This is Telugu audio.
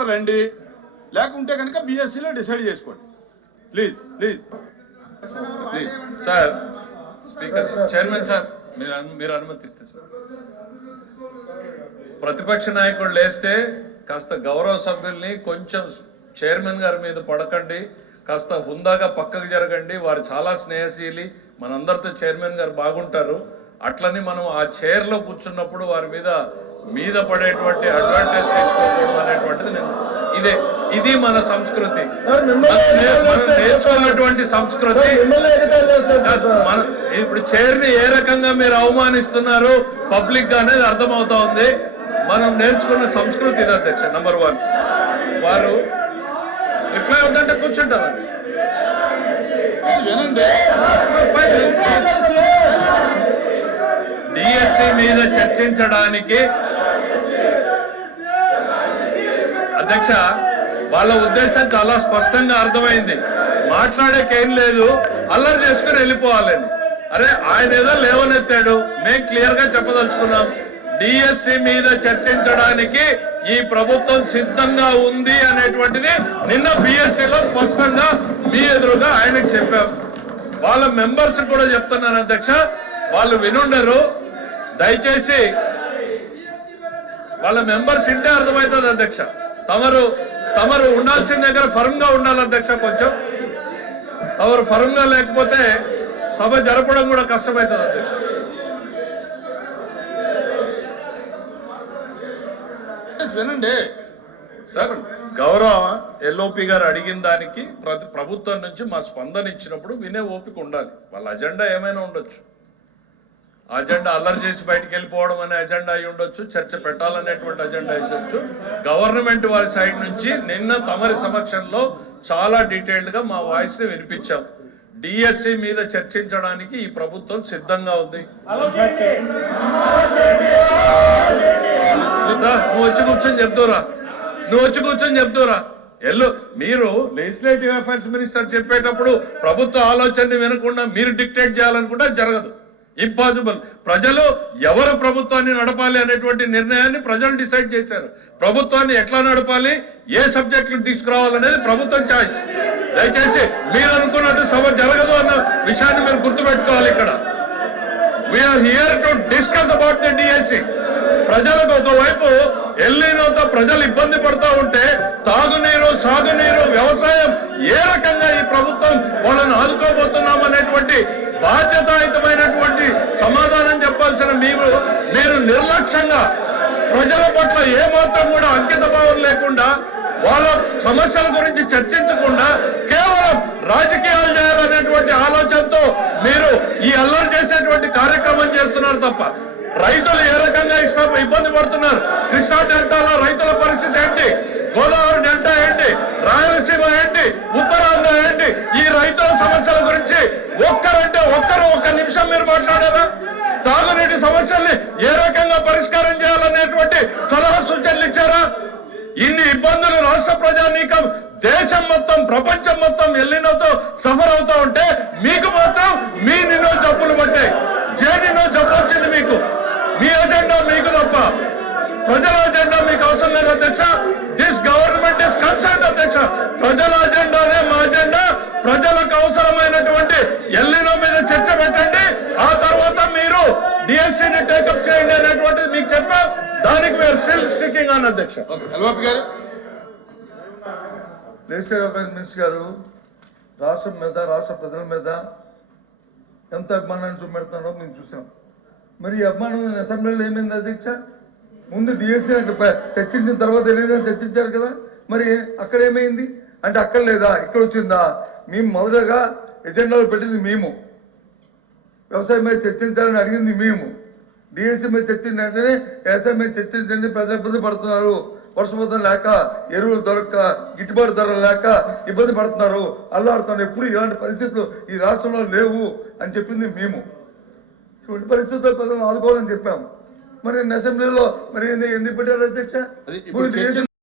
తో రండి, లేకుంటే కనుక బీఎస్సీలో డిసైడ్ చేసుకోండి. Please please please. Sir speaker chairman sir మీరు అనుమతిస్తే సార్. ప్రతిపక్ష నాయకుడు లేస్తే కాస్త గౌరవ సభ్యుల్ని కొంచెం చైర్మన్ గారి మీద పడకండి, కాస్త హుందాగా పక్కకు జరగండి. వారు చాలా స్నేహశీలి, మనందరితో చైర్మన్ గారు బాగుంటారు. అట్లని మనం ఆ చైర్ లో కూర్చున్నప్పుడు వారి మీద పడేటువంటి అడ్వాంటేజ్ తీసుకోకూడదు అనేటువంటిది ఇది మన సంస్కృతి, మనం నేర్చుకున్నటువంటి సంస్కృతి. ఇప్పుడు చైర్ ని ఏ రకంగా మీరు అవమానిస్తున్నారు పబ్లిక్ గా అనేది అర్థమవుతా ఉంది. మనం నేర్చుకున్న సంస్కృతి ఇది అధ్యక్ష. నంబర్ 1, వారు రిప్లై అవుతుంటే కూర్చుంటారు. డిఎస్సి మీద చర్చించడానికి అధ్యక్ష వాళ్ళ ఉద్దేశం చాలా స్పష్టంగా అర్థమైంది. మాట్లాడేకేం లేదు, అల్లరి చేసుకుని వెళ్ళిపోవాలని. అరే ఆయన ఏదో లేవనెత్తాడు, మేము క్లియర్ గా చెప్పదలుచుకున్నాం. డిఎస్సి మీద చర్చించడానికి ఈ ప్రభుత్వం సిద్ధంగా ఉంది అనేటువంటిది నిన్న బిఎస్సిలో స్పష్టంగా మీ ఎదురుగా ఆయనకు చెప్పాం. వాళ్ళ మెంబర్స్ కూడా చెప్తున్నారు అధ్యక్ష, వాళ్ళు వినుండరు. దయచేసి వాళ్ళ మెంబర్స్ ఇంటే అర్థమవుతుంది అధ్యక్ష. తమరు ఉండాల్సిన దగ్గర ఫర్మ్ గా ఉండాలి అధ్యక్ష. కొంచెం తమరు ఫర్మ్ గా లేకపోతే సభ జరపడం కూడా కష్టమవుతుంది అధ్యక్ష. వినండి సార్, గౌరవ ఎల్ఓపి గారు అడిగిన దానికి ప్రభుత్వం నుంచి మా స్పందన ఇచ్చినప్పుడు వినే ఓపిక ఉండాలి. వాళ్ళ అజెండా ఏమైనా ఉండొచ్చు, అజెండా అల్లరి చేసి బయటకు వెళ్ళిపోవడం అనే అజెండా అయి ఉండొచ్చు, చర్చ పెట్టాలనేటువంటి అజెండా అయి ఉండొచ్చు. గవర్నమెంట్ వారి సైడ్ నుంచి నిన్న తమరి సమక్షంలో చాలా డీటెయిల్డ్ గా మా వాయిస్ ని వినిపించాం. డిఎస్సి మీద చర్చించడానికి ఈ ప్రభుత్వం సిద్ధంగా ఉంది. నువ్వు వచ్చి కూర్చొని చెప్తారా మీరు లెజిస్లేటివ్ అఫైర్స్ మినిస్టర్ చెప్పేటప్పుడు ప్రభుత్వ ఆలోచనని వినకుండా మీరు డిక్టేట్ చేయాలనుకుంటే జరగదు. ఇంపాసిబుల్. ప్రజలు ఎవరు ప్రభుత్వాన్ని నడపాలి అనేటువంటి నిర్ణయాన్ని ప్రజలు డిసైడ్ చేశారు. ప్రభుత్వాన్ని ఎట్లా నడపాలి, ఏ సబ్జెక్టులు తీసుకురావాలనేది ప్రభుత్వం ఛాయిస్. దయచేసి మీరు అనుకున్నట్టు సభ జరగదు అన్న విషయాన్ని మీరు గుర్తుపెట్టుకోవాలి. ఇక్కడ we are here to discuss about the DSC. ప్రజలకు ఒకవైపు ఎల్లీనోతో ప్రజలు ఇబ్బంది పడుతూ ఉంటే తాగునీరు, సాగునీరు, వ్యవసాయం ఏ రకంగా ఈ ప్రభుత్వం వాళ్ళని ఆదుకోబోతున్నాం అనేటువంటి బాధ్యతాయుతమైనటువంటి సమాధానం చెప్పాల్సిన మీరు నిర్లక్ష్యంగా ప్రజల పట్ల ఏమాత్రం కూడా అంకిత భావం లేకుండా వాళ్ళ సమస్యల గురించి చర్చించకుండా కేవలం రాజకీయాలు చేయాలనేటువంటి ఆలోచనతో మీరు ఈ అల్లరి చేసేటువంటి కార్యక్రమం చేస్తున్నారు తప్ప రైతులు ఏ రకంగా ఇబ్బంది పడుతున్నారు, కృష్ణా డెల్టాలో రైతుల పరిస్థితి ఏంటి, గోదావరి డెల్టా ఏంటి, రాయలసీమ ఏంటి, ఉత్తరాంధ్ర ఏంటి, ఈ రైతుల సమస్యల గురించి ఒక్క నిమిషం మీరు మాట్లాడారా? తాగునీటి సమస్యల్ని ఏ రకంగా పరిష్కారం చేయాలనేటువంటి సలహా సూచనలు ఇచ్చారా? ఇన్ని ఇబ్బందులు రాష్ట్ర ప్రజానీకం, దేశం మొత్తం, ప్రపంచం మొత్తం ఎల్లినోతో సఫర్ అవుతా ఉంటే మీకు మాత్రం మీ నిన్నో జబ్బులు పట్టాయి. జేనినో జబ్బు వచ్చింది మీకు. మీ అజెండా మీకు తప్ప ప్రజల అజెండా మీకు అవసరం లేదు అధ్యక్ష. దిస్ గవర్నమెంట్ ఇస్ కన్సర్న్ అధ్యక్ష. ప్రజల అజెండానే మా అజెండా. ప్రజలకు అవసరమైనటువంటి ఎల్లినో మీద చర్చ పెట్టండి, ఆ తర్వాత మీరు డిఎస్సీని టేకప్ చేయండి అనేటువంటిది మీకు చెప్పాం. దానికి మీరు స్టిల్ స్టికింగ్ ఆన్ అధ్యక్ష. లెజిస్లేటివ్ అఫైర్స్ మినిస్టర్ గారు రాష్ట్రం మీద, రాష్ట్ర ప్రజల మీద ఎంత అభిమానాన్ని చూపెడుతున్నారో మేము చూసాం. మరి ఈ అభిమానం అసెంబ్లీలో ఏమైంది అధ్యక్ష? ముందు డిఎస్సీ చర్చించిన తర్వాత ఏదైనా చర్చించారు కదా, మరి అక్కడ ఏమైంది అంటే అక్కడ లేదా ఇక్కడ వచ్చిందా? మేము మొదటగా ఎజెండాలో పెట్టింది మేము, వ్యవసాయం మీద చర్చించాలని అడిగింది మేము. డిఎస్సీ మీద చర్చించిన వెంటనే వ్యవసాయం మీద చర్చించండి, ప్రజలు ఇబ్బంది పడుతున్నారు, వర్షపాతం లేక, ఎరువులు దొరక్క, గిట్టుబాటు ధరలు లేక ఇబ్బంది పడుతున్నారు, అల్లాడుతున్నారు. ఎప్పుడు ఇలాంటి పరిస్థితులు ఈ రాష్ట్రంలో లేవు అని చెప్పింది మేము. ఇటువంటి పరిస్థితుల్లో ప్రజలను ఆదుకోవాలని చెప్పాము. మరి అసెంబ్లీలో మరి ఎందుకు పెట్టారు అధ్యక్ష?